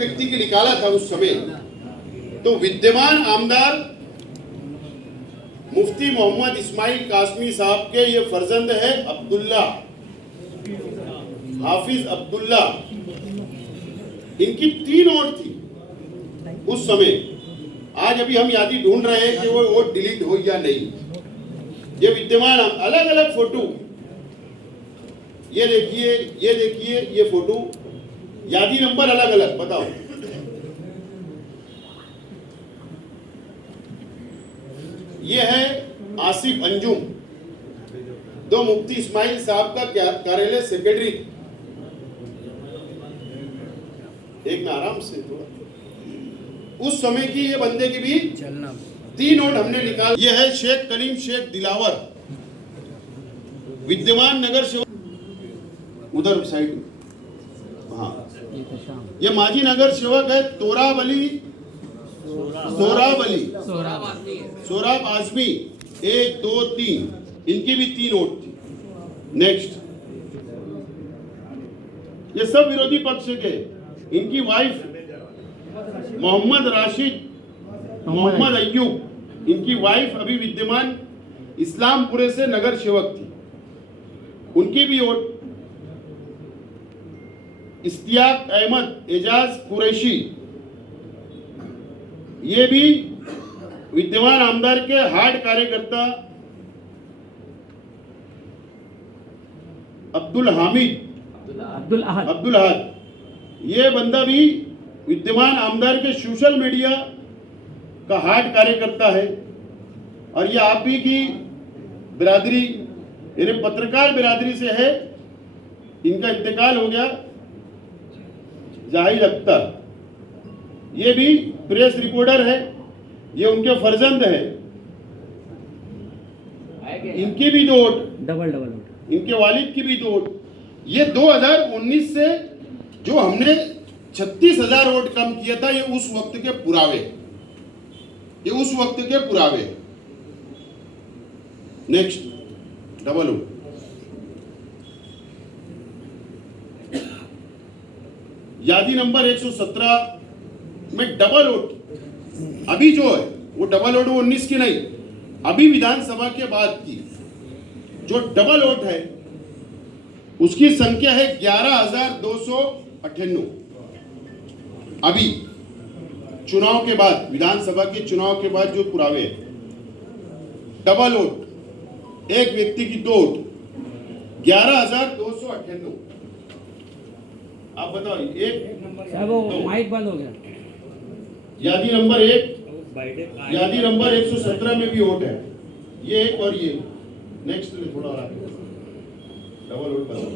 व्यक्ति के निकाला था उस समय, तो विद्यमान आमदार मुफ्ती मोहम्मद इस्माइल कासमी साहब के ये फर्जंद है अब्दुल्ला, हाफिज अब्दुल्ला। इनकी 3 वोट थी उस समय। आज अभी हम यादी ढूंढ रहे हैं कि वो वोट डिलीट हो या नहीं। ये विद्यमान अलग अलग फोटो, ये देखिए, ये देखिए, ये फोटो, यादी नंबर अलग अलग, बताओ। ये है आसिफ अंजुम, दो मुफ्ती इस्माइल साहब का कार्यालय सेक्रेटरी। एक ना आराम से थोड़ा, उस समय की ये बंदे की भी 3 नोट हमने निकाल। ये है शेख कलीम शेख दिलावर, विद्यमान नगर सेवक, उधर साइड, हाँ, ये माजी नगर सेवक है सोराब आजमी। 1 2 3, इनकी भी 3 वोट थी। नेक्स्ट, ये सब विरोधी पक्ष के। इनकी वाइफ मोहम्मद राशिद, मोहम्मद अय्यूब, इनकी वाइफ अभी विद्यमान इस्लामपुरे से नगर सेवक थी, उनकी भी वोट। इस्तियाक अहमद एजाज कुरैशी, ये भी विद्यमान आमदार के हार्ड कार्यकर्ता। अब्दुल अहद, ये बंदा भी विद्यमान आमदार के सोशल मीडिया का हार्ड कार्यकर्ता है। और ये आप ही की बिरादरी, यानी पत्रकार बिरादरी से है। इनका इंतकाल हो गया, जाहिद अख्तर, ये भी प्रेस रिपोर्टर है, ये उनके फर्जंद है। इनकी भी 2 वोट, डबल वोट, इनके वालिद की भी 2 वोट। ये 2019 से जो हमने 36,000 वोट कम किया था, ये उस वक्त के पुरावे, ये उस वक्त के पुरावे। Next, double vote. यादी नंबर 117 में डबल वोट अभी जो है वो डबल वोट 19 की नहीं, अभी विधानसभा के बाद की जो डबल वोट है उसकी संख्या है 11,298। अभी चुनाव के बाद, विधानसभा के चुनाव के बाद जो पुरावे हैं, डबल वोट, एक व्यक्ति की 2 वोट, 11,298। आप बताओ, एक माइक बंद हो गया। यादी नंबर 1, यादी नंबर 117 में भी वोट है, ये एक और ये। नेक्स्ट थोड़ा और आगे, डबल वोट बताओ।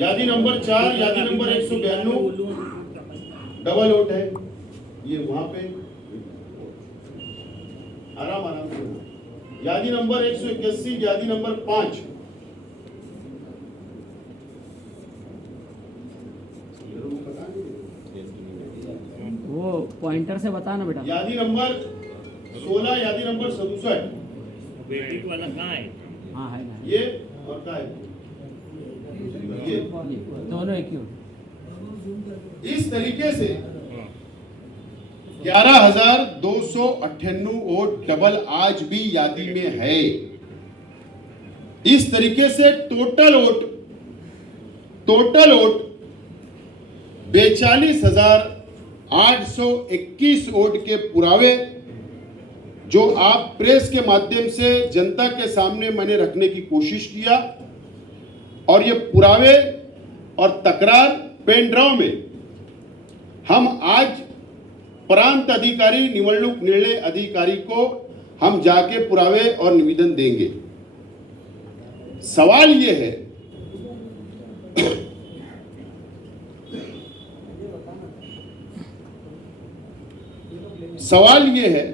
यादी नंबर 4, यादी नंबर 192 डबल वोट है, ये वहां पे आराम से। यादी नंबर 181, यादी नंबर 5, वो पॉइंटर से बताना बेटा। यादी नंबर 16, यादी नंबर 67, बेटी वाला कहाँ है? हाँ है ना, ये और का है ये, दोनों एक ही। इस तरीके से 11,298 वोट डबल आज भी यादी में है। इस तरीके से टोटल वोट 42,821 वोट के पुरावे जो आप प्रेस के माध्यम से जनता के सामने मैंने रखने की कोशिश किया, और ये पुरावे और तकरार पेन ड्राइव में हम आज प्रांत अधिकारी, निवडणूक निर्णय अधिकारी को हम जाके पुरावे और निवेदन देंगे। सवाल ये है सवाल ये है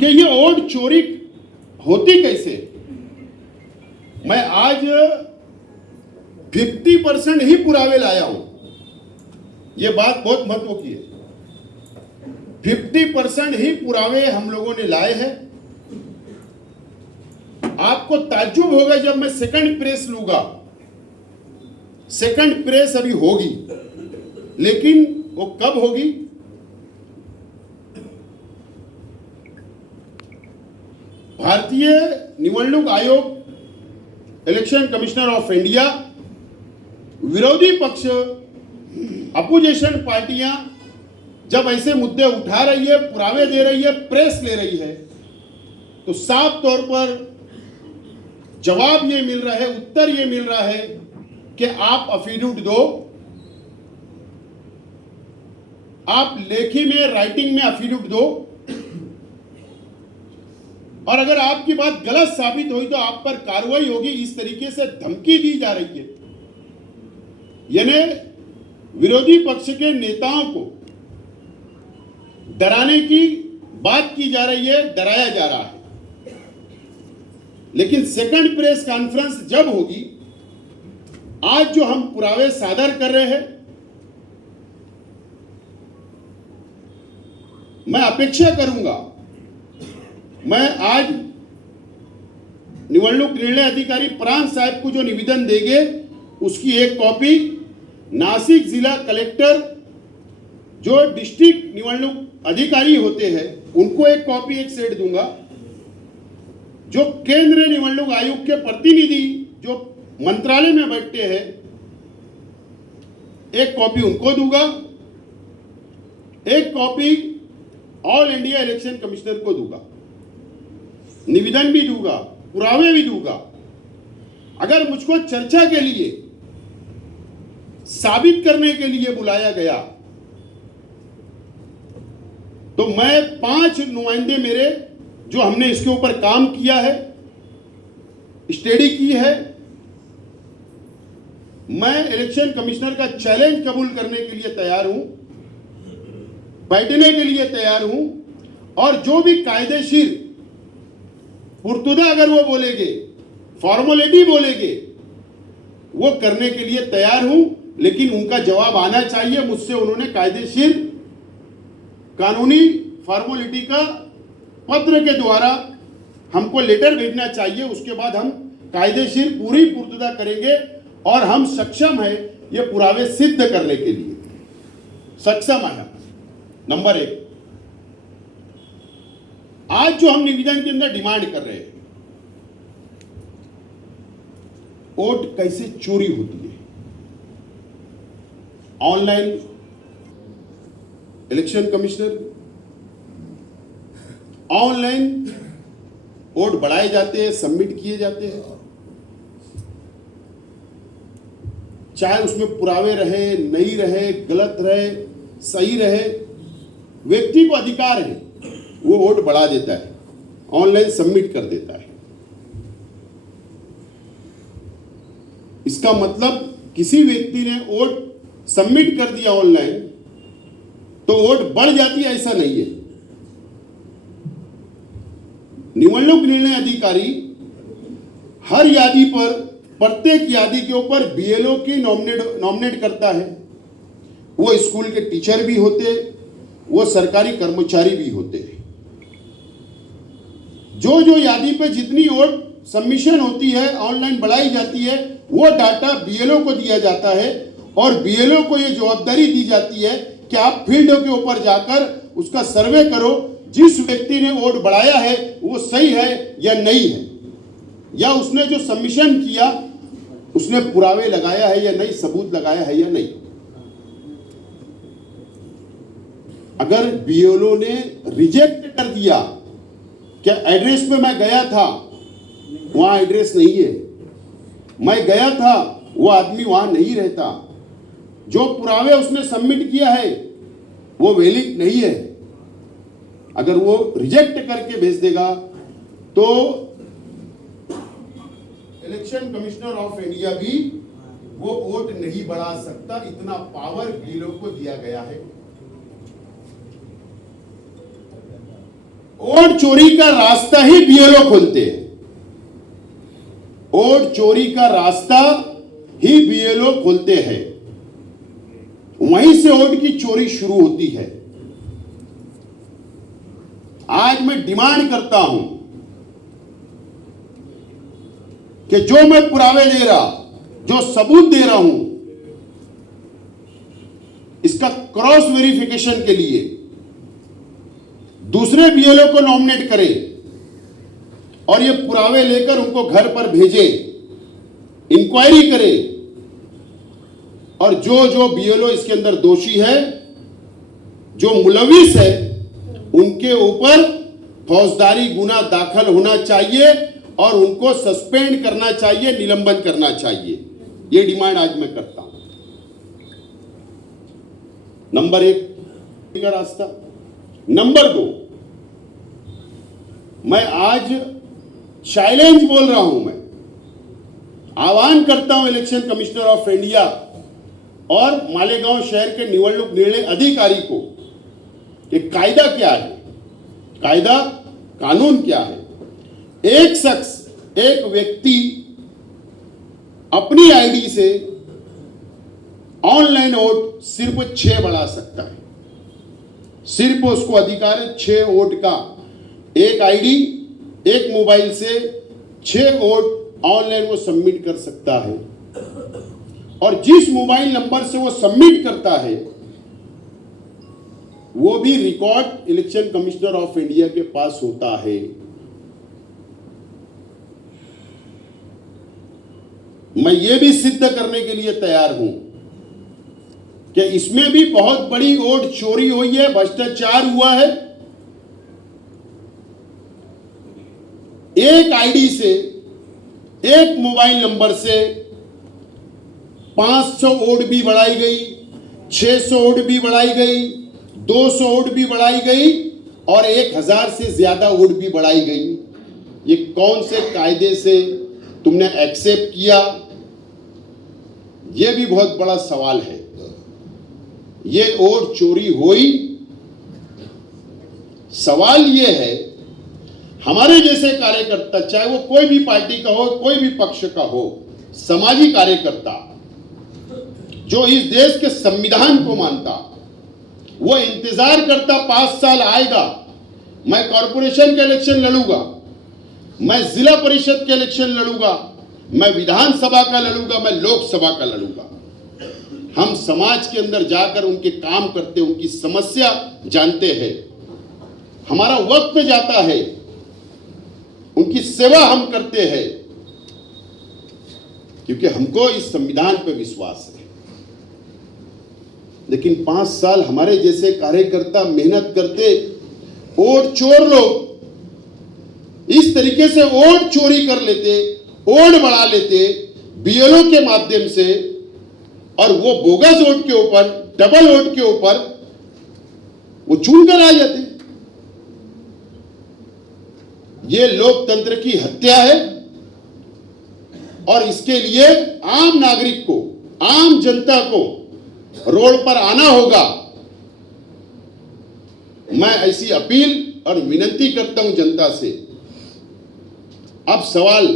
कि ये वोट चोरी होती कैसे। मैं आज 50% ही पुरावे लाया हूं, ये बात बहुत महत्व की है। 50% ही पुरावे हम लोगों ने लाए हैं। आपको ताज्जुब होगा जब मैं सेकंड प्रेस लूंगा, सेकंड प्रेस अभी होगी, लेकिन वो कब होगी? भारतीय निवडणूक आयोग, इलेक्शन कमिश्नर ऑफ इंडिया, विरोधी पक्ष, अपोजिशन पार्टियां जब ऐसे मुद्दे उठा रही है, पुरावे दे रही है, प्रेस ले रही है, तो साफ तौर पर जवाब ये मिल रहा है, उत्तर ये मिल रहा है कि आप एफिडेविट दो, आप लेखी में, राइटिंग में एफिडेविट दो, और अगर आपकी बात गलत साबित हुई तो आप पर कार्रवाई होगी, इस तरीके से धमकी दी जा रही है। यानी विरोधी पक्ष के नेताओं को डराने की बात की जा रही है, डराया जा रहा है। लेकिन सेकंड प्रेस कॉन्फ्रेंस जब होगी, आज जो हम पुरावे सादर कर रहे हैं, मैं अपेक्षा करूंगा, मैं आज निवडणूक निर्णय अधिकारी प्रांत साहब को जो निवेदन देंगे उसकी एक कॉपी नासिक जिला कलेक्टर, जो डिस्ट्रिक्ट निवडणूक अधिकारी होते हैं, उनको एक कॉपी, एक सेट दूंगा, जो केंद्रीय निवडणूक आयोग के प्रतिनिधि जो मंत्रालय में बैठते हैं, एक कॉपी उनको दूंगा, एक copy all India election commissioner को दूंगा, निवेदन भी दूंगा, पुरावे भी दूंगा। अगर मुझको चर्चा के लिए, साबित करने के लिए बुलाया गया, तो मैं 5 नुमाइंदे मेरे, जो हमने इसके ऊपर काम किया है, स्टडी की है, मैं इलेक्शन कमिश्नर का चैलेंज कबूल करने के लिए तैयार हूं, बैठने के लिए तैयार हूं, और जो भी कायदेशीर पुर्तुदा अगर वो बोलेंगे, फॉर्मेलिटी बोलेंगे, वो करने के लिए तैयार हूं। लेकिन उनका जवाब आना चाहिए मुझसे, उन्होंने कायदेशीर कानूनी फॉर्मेलिटी का पत्र के द्वारा हमको लेटर भेजना चाहिए। उसके बाद हम कायदेशीर पूरी पुर्तुदा करेंगे और हम सक्षम है ये पुरावे सिद्ध करने के लिए सक्षम है। नंबर 1, आज जो हम निवेदन के अंदर डिमांड कर रहे हैं, वोट कैसे चोरी होती है। Online election commissioner, online vote बढ़ाए जाते हैं, सबमिट किए जाते हैं, चाहे उसमें पुरावे रहे, नहीं रहे, गलत रहे, सही रहे, व्यक्ति को अधिकार है, वो वोट बढ़ा देता है, ऑनलाइन सबमिट कर देता है। इसका मतलब किसी व्यक्ति ने वोट सबमिट कर दिया ऑनलाइन तो वोट बढ़ जाती है, ऐसा नहीं है। निवडणूक निर्णय अधिकारी हर यादी पर, प्रत्येक यादी के ऊपर बीएलओ की नॉमिनेट करता है। वो स्कूल के टीचर भी होते, वो सरकारी कर्मचारी भी होते हैं। जो जो यादी पे जितनी वोट सबमिशन होती है, ऑनलाइन बढ़ाई जाती है, वो डाटा बीएलओ को दिया जाता है और बीएलओ को ये जवाबदारी दी जाती है कि आप फील्ड के ऊपर जाकर उसका सर्वे करो, जिस व्यक्ति ने वोट बढ़ाया है वो सही है या नहीं है, या उसने जो सबमिशन किया उसने पुरावे लगाया है या नहीं, सबूत लगाया है या नहीं। अगर बीएलओ ने रिजेक्ट कर दिया क्या एड्रेस पे मैं गया था, वहां एड्रेस नहीं है, मैं गया था, वो आदमी वहां नहीं रहता, जो पुरावे उसने सबमिट किया है वो वैलिड नहीं है, अगर वो रिजेक्ट करके भेज देगा तो इलेक्शन कमिश्नर ऑफ इंडिया भी वो वोट नहीं बढ़ा सकता। इतना पावर बीएलओ को दिया गया है। वोट चोरी का रास्ता ही बीएलओ खोलते हैं, वोट चोरी का रास्ता ही बीएलओ खोलते हैं, वहीं से वोट की चोरी शुरू होती है। आज मैं डिमांड करता हूं कि जो मैं पुरावे दे रहा, जो सबूत दे रहा हूं, इसका क्रॉस वेरिफिकेशन के लिए दूसरे बीएलओ को नॉमिनेट करे और ये पुरावे लेकर उनको घर पर भेजे, इंक्वायरी करे और जो जो बीएलओ इसके अंदर दोषी है, जो मुलविस है, उनके ऊपर फौजदारी गुना दाखिल होना चाहिए और उनको सस्पेंड करना चाहिए, निलंबन करना चाहिए। ये डिमांड आज मैं करता हूं। नंबर 1 का रास्ता। नंबर 2, मैं आज चैलेंज बोल रहा हूं, मैं आह्वान करता हूं इलेक्शन कमिश्नर ऑफ इंडिया और मालेगांव शहर के निवडणूक निर्णय अधिकारी को कि कायदा क्या है, कायदा कानून क्या है। एक शख्स, एक व्यक्ति अपनी आईडी से ऑनलाइन वोट सिर्फ 6 बढ़ा सकता है। सिर्फ उसको अधिकार है 6 वोट का। एक आईडी, एक मोबाइल से 6 वोट ऑनलाइन वो सबमिट कर सकता है और जिस मोबाइल नंबर से वो सबमिट करता है वो भी record election commissioner of India के पास होता है। मैं ये भी सिद्ध करने के लिए तैयार हूं कि इसमें भी बहुत बड़ी वोट चोरी हुई है, भ्रष्टाचार हुआ है। एक आईडी से, एक मोबाइल नंबर से 500 वोट भी बढ़ाई गई, 600 वोट भी बढ़ाई गई, 200 वोट भी बढ़ाई गई और 1000 से ज्यादा वोट भी बढ़ाई गई। ये कौन से कायदे से तुमने एक्सेप्ट किया? यह भी बहुत बड़ा सवाल है। ये वोट चोरी हुई। सवाल यह है, हमारे जैसे कार्यकर्ता, चाहे वो कोई भी पार्टी का हो, कोई भी पक्ष का हो, समाजी कार्यकर्ता जो इस देश के संविधान को मानता, वो इंतजार करता 5 साल आएगा, मैं कॉरपोरेशन के इलेक्शन लड़ूंगा, मैं जिला परिषद के इलेक्शन लड़ूंगा, मैं विधानसभा का लड़ूंगा, मैं लोकसभा का लड़ूंगा। हम समाज के अंदर जाकर उनके काम करते, उनकी समस्या जानते हैं, हमारा वक्त जाता है, उनकी सेवा हम करते हैं क्योंकि हमको इस संविधान पर विश्वास है। लेकिन 5 साल हमारे जैसे कार्यकर्ता मेहनत करते, वोट चोर लोग इस तरीके से वोट चोरी कर लेते, वोट बढ़ा लेते बीएलओ के माध्यम से और वो बोगस वोट के ऊपर, डबल वोट के ऊपर वो चुनकर आ जाते। ये लोकतंत्र की हत्या है और इसके लिए आम नागरिक को, आम जनता को रोड पर आना होगा। मैं ऐसी अपील और विनती करता हूं जनता से। अब सवाल